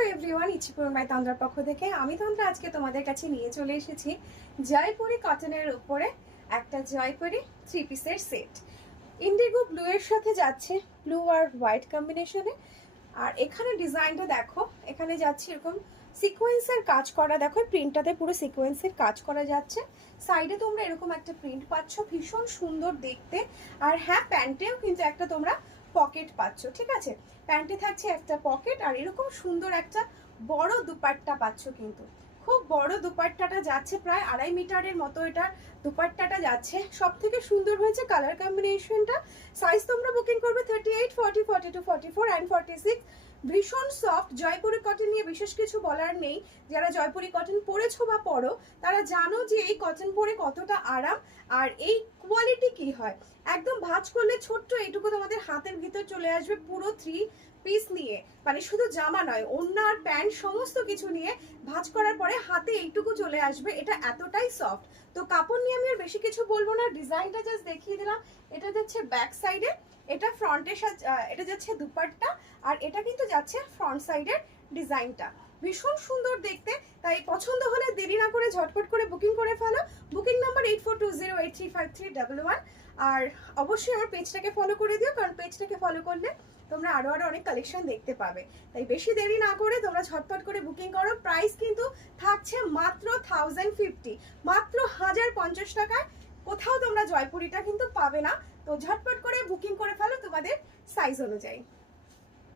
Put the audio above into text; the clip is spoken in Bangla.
হ্যালো এভরিওয়ান, ইচ্ছিপুরন বাই তন্দ্রার পক্ষ থেকে আমি তন্দ্রা আজকে তোমাদের কাছে নিয়ে চলে এসেছি জয়পুরি কটনের উপরে একটা জয়পুরি থ্রি পিসের সেট। ইন্ডিগো ব্লু এর সাথে যাচ্ছে, ব্লু আর হোয়াইট কম্বিনেশনে। আর এখানে ডিজাইনটা দেখো, এখানে যাচ্ছে এরকম সিকোয়েন্সের কাজ করা। দেখো প্রিন্টটাতে পুরো সিকোয়েন্সের কাজ করা যাচ্ছে। সাইডে তোমরা এরকম একটা প্রিন্ট পাচ্ছ, ভীষণ সুন্দর দেখতে। আর হ্যাঁ, প্যান্টেও কিন্তু একটা তোমরা পকেট পাচ্ছ, ঠিক আছে? প্যান্টে থাকছে একটা পকেট আর এরকম সুন্দর একটা বড় দুপাট্টা পাচ্ছ। কিন্তু খুব বড় দুপাট্টাটা যাচ্ছে, প্রায় 2.5 মিটারের মতো এটার দুপাট্টাটা যাচ্ছে। সব থেকে সুন্দর হয়েছে কালার কম্বিনেশনটা। সাইজ তোমরা বুকিং করবে 38, 40, 42, 44 অ্যান্ড 46। ভীষণ সফট জয়পুরি কটন নিয়ে বিশেষ কিছু বলার নেই। যারা জয়পুরি কটন পরেছো বা পরো তারা জানো যে এই কটন পরে কতটা আরাম আর এই কোয়ালিটি কি হয়। একদম ভাঁজ করলে ছোট্ট এইটুকু তোমাদের হাতের ভিতর চলে আসবে, পুরো 3 পিস নিয়ে। মানে শুধু জামা নয়, ওড়না আর প্যান্ট সমস্ত কিছু নিয়ে ভাঁজ করার পরে হাতে এইটুকু চলে আসবে। এটা এতটাই সফট। তো কাপড় নিয়ে আমি আর বেশি কিছু বলবো না, ডিজাইনটা জাস্ট দেখিয়ে দিলাম। এটা যাচ্ছে ব্যাক সাইডে, এটা ফ্রন্টের সাথে, এটা যাচ্ছে দুপাট্টা, আর এটা কিন্তু যাচ্ছে ফ্রন্ট সাইডের ডিজাইনটা। ভীষণ সুন্দর দেখতে। তাই পছন্দ হলে দেরি না করে ঝটপট করে বুকিং করে ফেলো। Booking number 8420835311। আর অবশ্যই আমার পেজটাকে ফলো করে দিও, কারণ পেজটাকে ফলো করলে তোমরা আরো অনেক কালেকশন দেখতে পাবে। তাই বেশি দেরি না করে তোমরা ঝটপট করে বুকিং করো। প্রাইস কিন্তু থাকছে মাত্র 1050, মাত্র 1050 টাকায়। কোথাও তোমরা জয়পুরিটা কিন্তু পাবে না। তো ঝটপট করে বুকিং করে ফেলো তোমাদের সাইজ অনুযায়ী।